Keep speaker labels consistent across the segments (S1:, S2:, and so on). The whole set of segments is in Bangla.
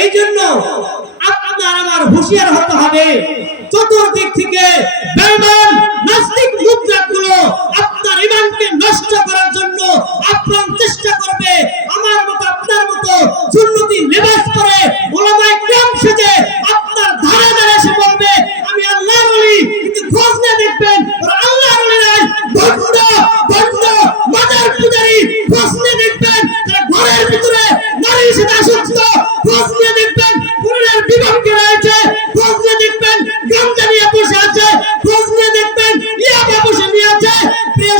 S1: এই জন্য আপনার আমার হুঁশিয়ার হতে হবে। চতুর্দিক থেকে আপনার ইমানকে নষ্ট করার জন্য আপ্রাণ চেষ্টা করবে। আমার মতো, আপনার মতো সুন্নতি পরে ওলামায়ে সেজে আপনার ধারে ধারে এসে বলবে, আমি আল্লাহর ওলি, কিন্তু খোঁজ নিয়ে দেখবেন ওরা আল্লাহর ওলি নয় ভণ্ড ভণ্ড পূজারী, খোঁজ নিয়ে দেখবেন তারা ঘরের ভিতরে সাথে আসক্ত খোঁজ নিয়ে দেখবেন পুরুষের বিভক্তি রয়েছে। খোঁজ দেখবেন গামজা নিয়ে বসে আছে। খোঁজ নিয়ে দেখবেন ইয়াবা বসে নিয়ে আছে।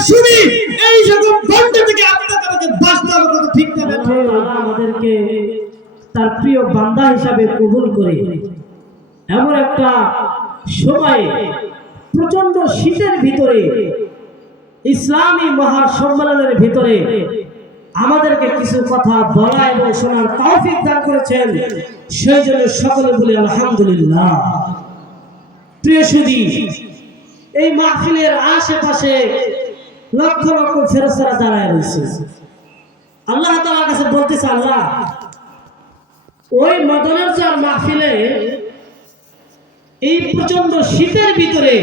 S1: শুনি এই সকল ভণ্ড থেকে আমাকে বাঁচতে কথা ঠিক না
S2: আমাদেরকে তার প্রিয় বান্দা হিসাবে কবুল করে এমন একটা সময়ে প্রচণ্ড শীতের ভিতরে, ইসলামী মহাসম্মেলনের ভিতরে আমাদেরকে কিছু কথা বলা এবং শোনার তৌফিক দান করেছেন। সেই জন্য সকলে বলি, আলহামদুলিল্লাহ। প্রিয় এই মাহফিলের আশেপাশে লক্ষ লক্ষ ফেরস্তারা দাঁড়ায় রয়েছে। আল্লাহ তাআলার কাছে বলতেছে, আল্লাহ, ওই মদনের চার মাহফিলে এই প্রচণ্ড শীতের ভিতরে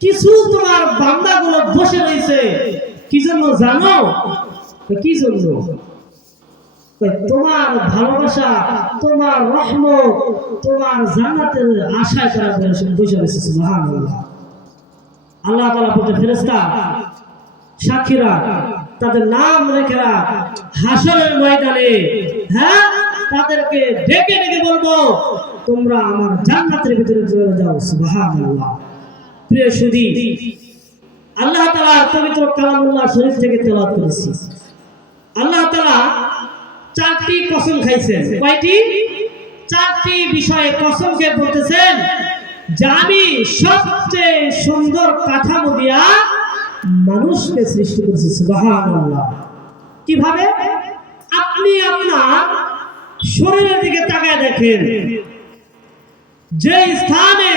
S2: কিছু তোমার বান্দাগুলো বসে রয়েছে। কি জন্য জানো? কি জন্য? তোমার ভালোবাসা, তোমার রহমত, তোমার জান্নাতের আশায় তারা বসে বসে সুবহানাল্লাহ। আল্লাহ তালা বলতে ফেরেশতা, সাক্ষীরা, তাদের নাম রেখেরা হাসরের ময়দানে হ্যাঁ? তাদেরকে ডেকে ডেকে বলব, তোমরা আমার জান্নাতের ভিতরে চলে যাও, সুবহানাল্লাহ। প্রিয় সুদী আল্লাহ তাআলা পবিত্র কালামুল্লাহ শরীফ থেকে তেলাওয়াত করেছি। আল্লাহ তাআলা চারটি কসম খাইছেন। কয়টি? চারটি বিষয়ে কসম খেয়ে বলতেছেন, যে আমি সবচেয়ে সুন্দর কাঠামো দিয়া মানুষকে সৃষ্টি করেছি কীভাবে? আপনি আপনার শরীরের দিকে তাকায় দেখেন। যে স্থানে,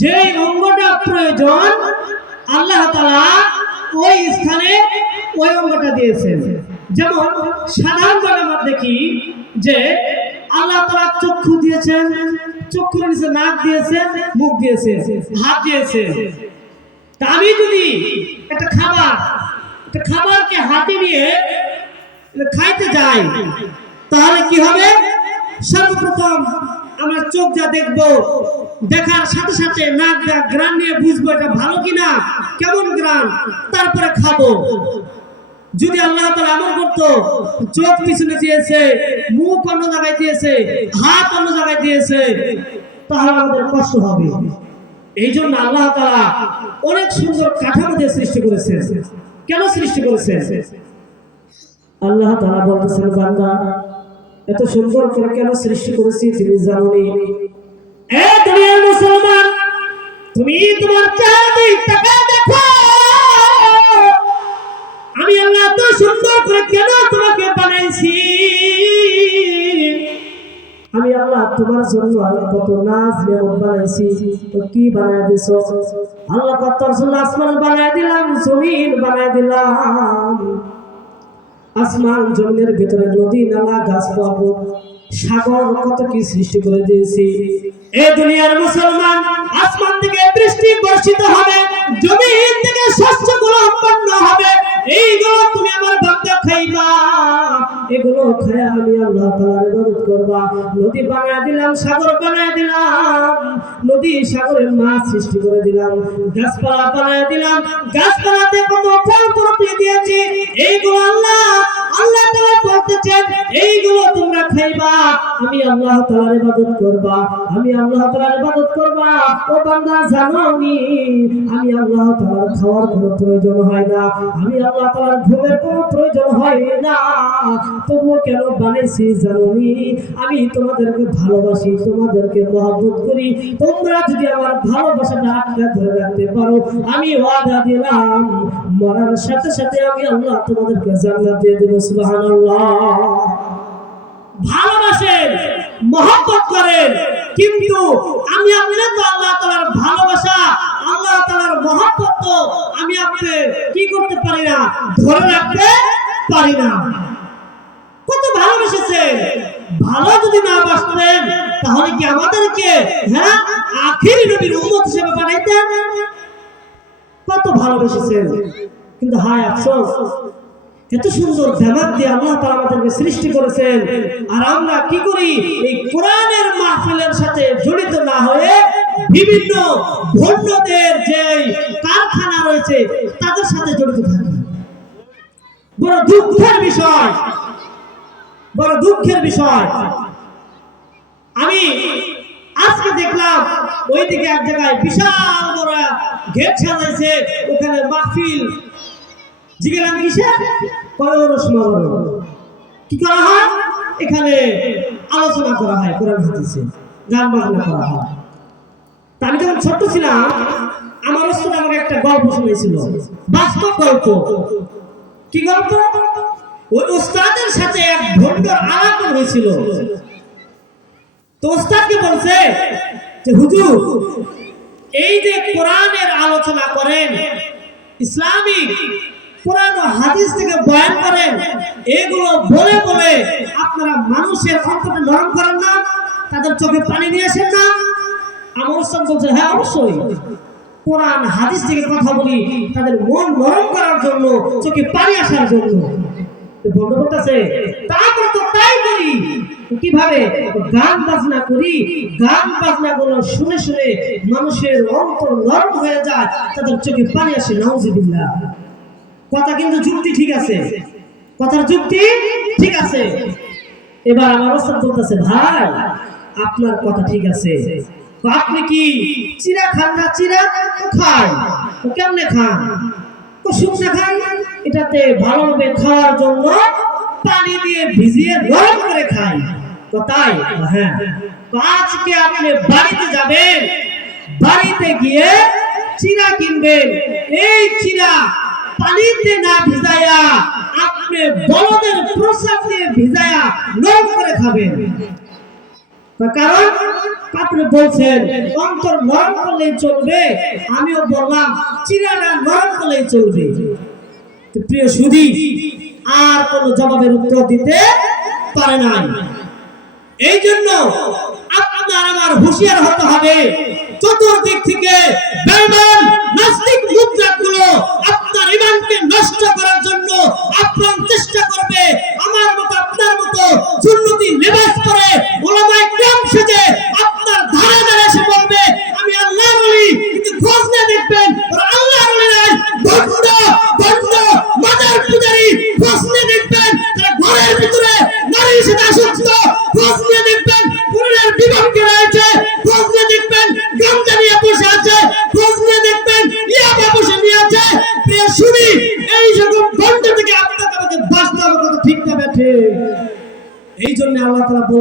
S2: যে অঙ্গটা প্রয়োজন, আল্লাহ তাআলা ওই স্থানে ওই অঙ্গটা দিয়েছেন। যেমন সাধারণভাবে আমরা দেখি যে আল্লাহ তাআলা চক্ষু দিয়েছেন, চক্ষুর নিচে নাক দিয়েছেন, মুখ দিয়েছেন, হাত দিয়েছেন। তা আমি যদি একটা খাবার, একটা খাবারকে হাতে নিয়ে খাইতে যাই, তাহলে কি হবে? সর্বপ্রথম আমরা চোখ যা দেখব, দেখার সাথে সাথে নাক যা গ্রান নিয়ে বুঝব এটা ভালো কিনা, কেমন গ্রান, তারপরে খাব। যদি আল্লাহ তাআলা এমন করতো চোখ পিছনে দিয়েছে মুখ অন্য জায়গায় দিয়েছে হাত অন্য জায়গায় দিয়েছে তাহলে আমাদের কষ্ট হবে। এই জন্য আল্লাহ তাআলা অনেক সুন্দর কাঠামো দিয়ে সৃষ্টি করেছেন। কেন সৃষ্টি করেছেন? আল্লাহ তাআলা বলতেছেন বান্দা এত সুন্দর করে কেন সৃষ্টি করেছি তুমি দুনিয়ার মুসলমান তুমি তোমার চারদিক তাকায় দেখো। কেন তোমাকে বানাইছি? আমি আল্লাহ তোমার জন্য কত নাচ নিয়ামত বানাইছি। তো কি বানাই আল্লাহ জন্য আসমান বানাই দিলাম, জমিন বানাই দিলাম। আসমান জমিনের ভিতরে নদী, নালা গাছ পর্বত সাগর কত কি সৃষ্টি করে দিয়েছি। এ দুনিয়ার মুসলমান, আসমান থেকে বৃষ্টি বর্ষিত হবে, জমিন থেকে শস্যগুলো উৎপন্ন এগুলো খায় আমি আল্লাহ তাআলার ইবাদত করবা। নদী বানায় দিলাম, সাগর বানায় দিলাম, নদী সাগরে মাছ সৃষ্টি করে দিলাম, গাছপালা বানায় দিলাম, গাছপালাতে কত ফল প্রকৃতি দিয়েছি, এইগুলো আল্লাহ আল্লাহ তাআলা বলতেছেন, এইগুলো তোমরা খাইবা, আমি আল্লাহ তাআলার ইবাদত করবা, আমি আল্লাহ তাআলার ইবাদত করবা। ও বান্দা জানো নি আমি আল্লাহ তাআলার খাওয়ার কোনো প্রয়োজন হয় না, আমি আল্লাহ তাআলার ঘুমের কোনো প্রয়োজন হয় না। তবুও কেন বানাইছি জানো আমি তোমাদেরকে ভালোবাসি, তোমাদেরকে মহব্বত করি। তোমরা যদি আমার ভালোবাসাটা আটকা ধরে রাখতে পারো, আমি ওয়াদা দিলাম। মরার সাথে সাথে আমি আল্লাহ তোমাদেরকে জান্নাত দিয়ে দেব, সুবহানাল্লাহ। ভালোবাসেন, মহব্বত করেন, কিন্তু আমি আপনার তো আল্লাহ তাআলার ভালোবাসা, আল্লাহ তাআলার মহব্বত আমি আপনি কি করতে পারি না, ধরে রাখতে পারি না। ভালোবেসেছেন
S1: ভালো যদি না বাসতেন তাহলে কি আমাদেরকে হ্যাঁ আখিরি নবীর উম্মত হিসেবে বানাইতেন? কত ভালোবেসেছেন। কিন্তু হায় আফসোস, এত সুন্দর জামাত দিয়ে আল্লাহ তাআলা আমাদেরকে সৃষ্টি করেছেন। আর আমরা কি করি? এই কোরআনের মাহফিলের সাথে জড়িত না হয়ে বিভিন্ন ভণ্ডদের যে কারখানা রয়েছে, তাদের সাথে জড়িত থাকি। বড় দুঃখের বিষয় বড় দুঃখের বিষয়। আমি আজকে দেখলাম ওইদিকে এক জায়গায় বিশাল বড় গেট সাজাইছে, ওখানে মাহফিল। জিগেলাম কিসে পরশ মহরম কি করা হয়? এখানে আলোচনা করা হয়, কোরআন হাদিসে। গান বাজনা করা হয়। আমি যখন ছোট্ট ছিলাম, আমার ওস্তাদ আমাকে একটা গল্প শুনেছিল বাস্তব গল্প। কি গল্প? ওই ওস্তাদের সাথে এক ভণ্ডর হয়েছিল। তো ওস্তাদকে বলছে? যে, হুজুর, এই যে কোরআনের আলোচনা করেন কোরআন ও হাদিস থেকে বয়ান করেন, এগুলো বলে বলে আপনারা মানুষের অন্তরটা নরম করেন না, তাদের চোখে পানি নিয়ে আসেন না? আমার ওস্তাদ বলছে হ্যাঁ অবশ্যই। কোরআন, হাদিস থেকে কথা বলি, তাদের মন নরম করার জন্য, চোখে পানি আসার জন্য। বন্ধ করতেছে। তারপর তো তাই করি। কীভাবে? গান বাজনা করি। গান বাজনা গুলো শুনে শুনে মানুষের অন্তর নরম হয়ে যায়, তাদের চোখে পানি আসে, নাউজিবিল্লাহ। কথা কিন্তু যুক্তি ঠিক আছে। কথার যুক্তি ঠিক আছে। এবার আমার ওস্তাদ বলতেছে, ভাই, আপনার কথা ঠিক আছে। আপনি কি চিরা খান না চিরা খান? কেমনে খান? শুকনা খান এটাতে ভালোভাবে খাওয়ার জন্য পানি দিয়ে ভিজিয়ে গরম করে খাই। তো তাই হ্যাঁ। আজকে আপনি বাড়িতে যাবেন, বাড়িতে গিয়ে চিরা কিনবেন। এই চিরা পানিতে না ভিজায়া আপনি বলদের প্রসাদ দিয়ে ভিজায়া নরম করে খাবেন। কারণ আপনি বলছেন, অন্তর নরম করলেই চলবে, আমিও বললাম, চিরাটা নরম করলেই চলবে। প্রিয় সুধী, আর কোন জবাবের উত্তর দিতে পারে নাই। এই জন্য আপনার আমার হুঁশিয়ার হতে হবে, চতুর্দিক থেকে নাস্তিক মুদ্রাগুলো আপনার ইমানকে নষ্ট করার জন্য আপ্রাণ চেষ্টা করবে। আমার মতো, আপনার মতো সুন্নতি লেবাস পরে ওলামায়ে কেরাম সেজে আপনার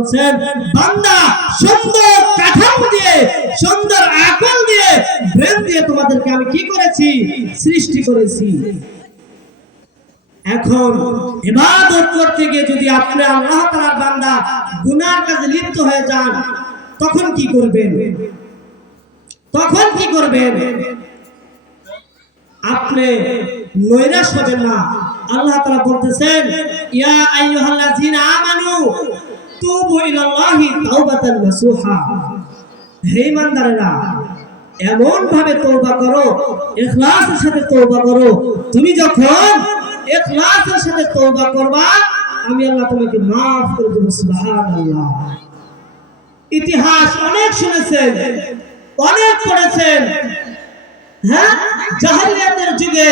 S1: বলছেন, বান্দা, সুন্দর কাঠামো দিয়ে, সুন্দর আকল দিয়ে, ব্রেন দিয়ে তোমাদেরকে আমি কি করেছি? সৃষ্টি করেছি। এখন ইবাদত করতে গিয়ে যদি আপনি আল্লাহ তাআলার বান্দা গুনার কাজে লিপ্ত হয়ে যান, তখন কি করবেন? তখন কি করবেন? আপনি নৈরাশ হবেন না। আল্লাহ তাআলা বলতেছেন, ইয়া আইয়ুহাল্লাযিনা আমানু এমন ভাবে করো সাথে করো। তুমি যখন সাথে করবা, আমি আল্লাহ তোমাকে করে ইতিহাস অনেক শুনেছেন, অনেক পড়েছেন। হ্যাঁ? যুগে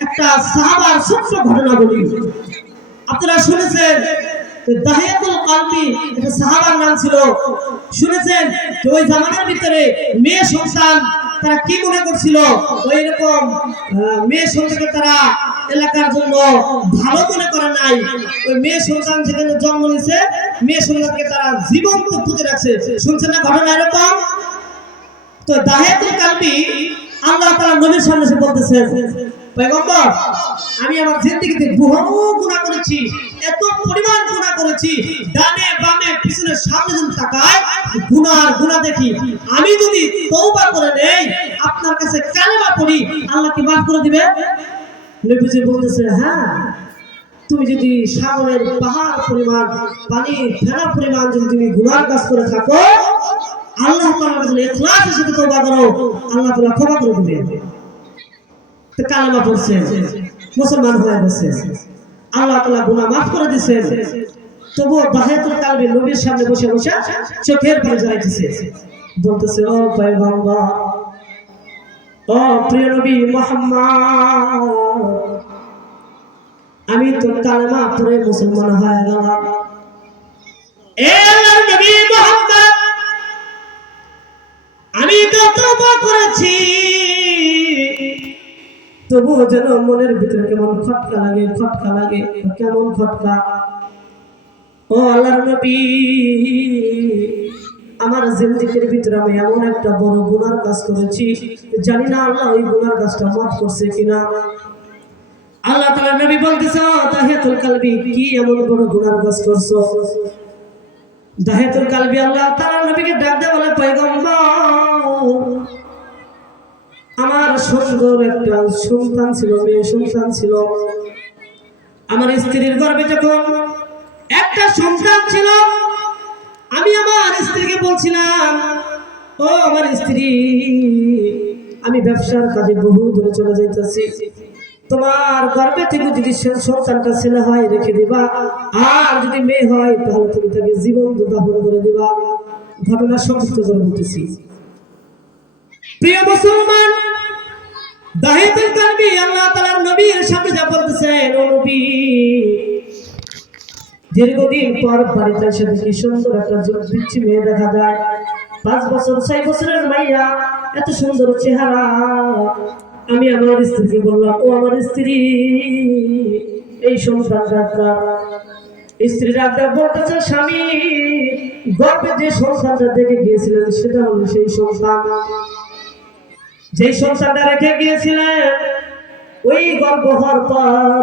S1: একটা সাহাবার ছোট্ট ঘটনা বলি আপনারা শুনেছেন দাহিয়াতুল কালবি, একটা সাহাবার নাম ছিল। শুনেছেন? ওই জামানার ভিতরে মেয়ে সন্তান তারা কি মনে করছিল? ওই রকম মেয়ে সন্তানকে তারা এলাকার জন্য ভালো মনে করে নাই। ওই মেয়ে সন্তান যেখানে জন্ম নিয়েছে, মেয়ে সন্তানকে তারা জীবন্ত পুঁতে রাখছে। শুনছেন না ঘটনা এরকম? তো দাহেতুল কালবি আল্লাহ তাআলা নবীর সামনে এসে বলতেছে পয়গম্বর, আমি আমার জিন্দেগিতে বহু গুনাহ করেছি, এত পরিমাণ গুনাহ করেছি, ডানে বামে পিছনে সামনে যদি তাকাই গুনাহ আর গুনাহ দেখি। আমি যদি তওবা করে নেই, আপনার কাছে কালেমা পড়ি, আল্লাহ কি মাফ করে দিবে? নবীজি বলতেছে হ্যাঁ
S2: তুমি যদি সাগরের পাহাড় পরিমাণ, পানির ফেনা পরিমাণ যদি তুমি গুনার কাজ করে থাকো, আল্লাহ তাআলার কাছে ইখলাসের সাথে তওবা করো, আল্লাহ তাআলা ক্ষমা করে দিবেন তো কালেমা মুসলমান হয়ে আল্লাহ তাআলা গুনাহ মাফ করে তবুও বাহেতুল কালবে সামনে বসে বসে চোখের পানি বলতেছে, ও পয়গম্বর, ও প্রিয় নবী মোহাম্মদ, আমি তো কালেমা পড়ে মুসলমান হয়ে গেলাম। তবুও যেন মনের ভিতরে কেমন খটকা লাগে খটকা লাগে, কেমন খটকা। ও আল্লাহর নবী, আমার জিন্দিগির ভিতরে আমি এমন একটা বড় গুনার কাজ করেছি, জানি না আল্লাহ ওই গুনার কাজটা মাফ করছে কিনা। আল্লাহ তাআলা নবী বলতেছে "ও দাহিয়াতুল কালবি, কি এমন বড় গুনার কাজ করছ? দাহিয়াতুল কালবি আল্লাহ তাআলা নবীকে ডাক দিয়ে বলে, পয়গম্বর আমার সুন্দর একটা সন্তান ছিল, মেয়ে সন্তান ছিল। আমার স্ত্রীর গর্ভে যখন একটা সন্তান ছিল, আমি আমার স্ত্রীকে বলছিলাম, ও আমার স্ত্রী, আমি ব্যবসার কাজে বহু দূরে চলে যাইতেছি। তোমার গর্ভে থেকে যদি সন্তানটা ছেলে হয়, রেখে দিবা। আর যদি মেয়ে হয়, তাহলে তুমি তাকে জীবন দাহন করে দিবা। ঘটনা সংযুক্ত করে বলতেছি
S1: প্রিয় মুসলমান, দাহিতুল কালবি আল্লাহ তাআলার নবীর সামনে যা বলতেছেন, ও নবী,
S2: দীর্ঘদিন পর দেখি সুন্দর একটা পিচ্ছি মেয়ে দেখা যায়। পাঁচ বছর, ছয় বছরের মাইয়া, এত সুন্দর চেহারা। আমি আমার স্ত্রীকে বললাম, ও আমার স্ত্রী, এই সন্তানটা কার?" স্ত্রী ডাক্তার বলতেছে, স্বামী, গর্বে যে সন্তানটা দেখে গিয়েছিলেন, সেটা হলো সেই সন্তান। যেই সংসারটা রেখে গিয়েছিলেন, ওই গল্প হওয়ার পর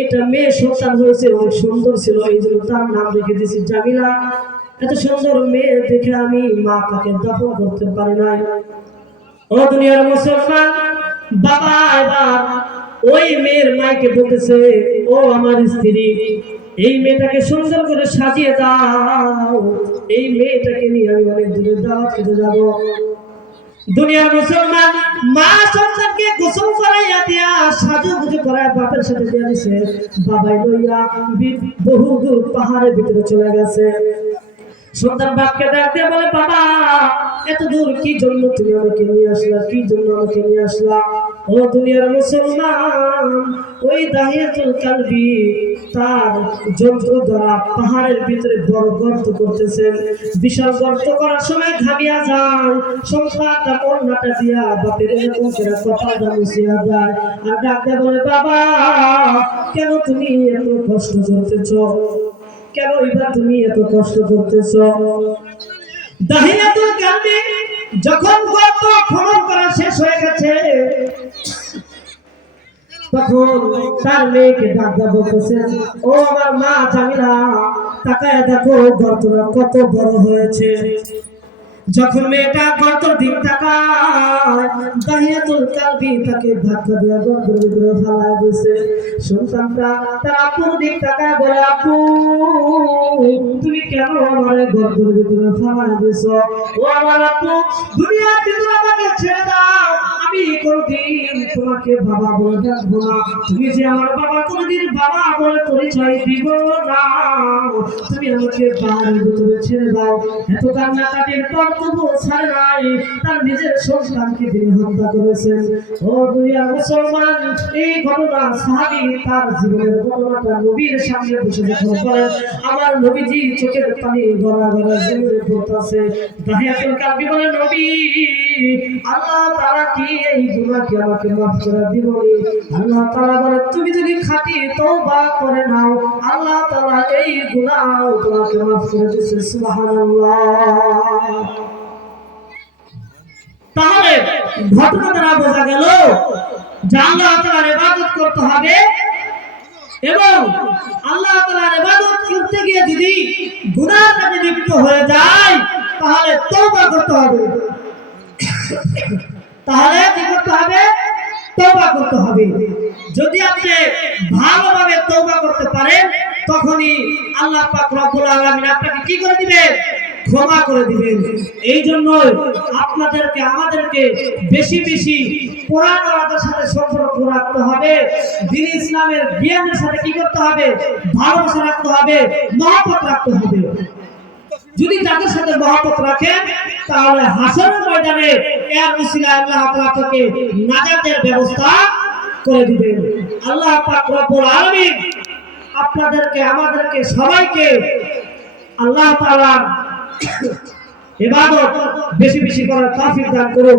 S2: এটা মেয়ে সংসার হয়েছে অনেক সুন্দর ছিল, এই জন্য তার নাম রেখে দিয়েছি জামিলা। এত সুন্দর মেয়ে দেখে আমি মা তাকে দাফন করতে পারি নাই। ও দুনিয়ার মুসলমান, বাবা এবার ওই মেয়ের মাইকে বলতেছে, ও আমার স্ত্রী, এই মেয়েটাকে সুন্দর করে সাজিয়ে দাও, এই মেয়েটাকে নিয়ে আমি অনেক দূরে দাওয়াত খেতে যাব। দুনিয়ার মুসলমান মা সন্তানকে গোসল করাইয়া দিয়া সাজু গুজু করায় বাপের সাথে দিয়া দিছে। বাবাই লইয়া বহু দূর পাহাড়ের ভিতরে চলে গেছে। সন্তান বাপকে ডাকতে বলে, বাবা, এত দূর কি জন্য তুমি আমাকে নিয়ে আসলা? কি জন্য আমাকে নিয়ে আসলা? ও দুনিয়ার মুসলমান, ওই দাহিয়াতুল কালবি তার যন্ত্র দ্বারা পাহাড়ের ভিতরে বড় গর্ত করতেছেন। বিশাল গর্ত করার সময় ঘামিয়া যায় সংসারটা কন্যাটা দিয়া বাপের এরকম কপালটা মুছিয়া যায়। আর ডাক বলে, বাবা, কেন তুমি এত কষ্ট করতেছ? কেন এবার তুমি এত কষ্ট করতেছ?
S1: দাহিয়াতুল কালবি যখন গর্ত খনন করা শেষ হয়ে গেছে
S2: তখন তার মেয়েকে ডাক দেওয়া বলতেছে, ও আমার মা জামিলা, তাকায় দেখো, গর্তটা কত বড় হয়েছে। যখন মেয়েটা গর্তর দিক তাকায়, দাহিয়াতুল কালবি তাকে ধাক্কা দিয়ে গর্তের ভিতরে ফালায় দিয়েছে। সন্তানটা তার আপুর দিক তাকায় বলে আপু তুমি কেন আমার গর্তের ভিতরে ফালায় দিয়েছ? ও আমার আপু দুনিয়ার ভিতরে আমাকে ছেড়ে দাও। আমি কোনদিন তোমাকে বাবা বলে ডাকবো না। তুমি যে আমার বাবা, কোনদিন বাবা বলে পরিচয় দিব না। তুমি আমাকে বাড়ির ভিতরে ছেড়ে দাও। এত কান্নাকাটির পর তবু ছাড়ে নাই। তার নিজের সন্তানকে তিনি হত্যা করেছেন। ও দুনিয়ার মুসলমান, এই ঘটনা সাহাবি তার জীবনের ঘটনাটা নবীর সামনে বসে যখন বলেন, আমার নবীজি চোখের পানি গড়া গড়া জমিনে পড়তেছে। দাহিয়াতুল কালবি বলে নবী, আল্লাহ তারা কি এই গুনাহকে আমাকে মাফ করে দিবনি আল্লাহ তাআলা বলে, তুমি যদি খাঁটি তওবা করে নাও, আল্লাহ তাআলা এই গুনাহ তোমাকে মাফ করে দিয়েছে, সুবহানাল্লাহ। তাহলে ঘটনা দ্বারা বোঝা গেল যে আল্লাহ ইবাদত করতে হবে এবং আল্লাহ তাআলার ইবাদত করতে গিয়ে যদি গুনাহ কাজে লিপ্ত হয়ে যায়, তাহলে তওবা করতে হবে। তাহলে কি করতে হবে? তওবা করতে হবে।
S1: যদি আপনি ভালোভাবে তওবা করতে পারেন, তখনই আল্লাহ পাক রব্বুল আলামিন আপনাকে কি করে দিবেন? ক্ষমা করে দিবেন। এই জন্য আপনাদেরকে, আমাদেরকে বেশি বেশি কোরআন ওয়াদের সাথে সম্পর্ক রাখতে হবে। দিন ইসলামের জ্ঞানের সাথে কি করতে হবে? ভালোবাসা রাখতে হবে, মহব্বত রাখতে হবে। যদি তাদের সাথে মহব্বত রাখেন, তাহলে হাসনের ময়দানে এর আল্লাহ তাআলা আপনাকে নাজাতের ব্যবস্থা করে দিবেন। আল্লাহ পাক আপনাদেরকে, আমাদেরকে সবাইকে আল্লাহ তাআলার বেশি বেশি করার তৌফিক দান করুন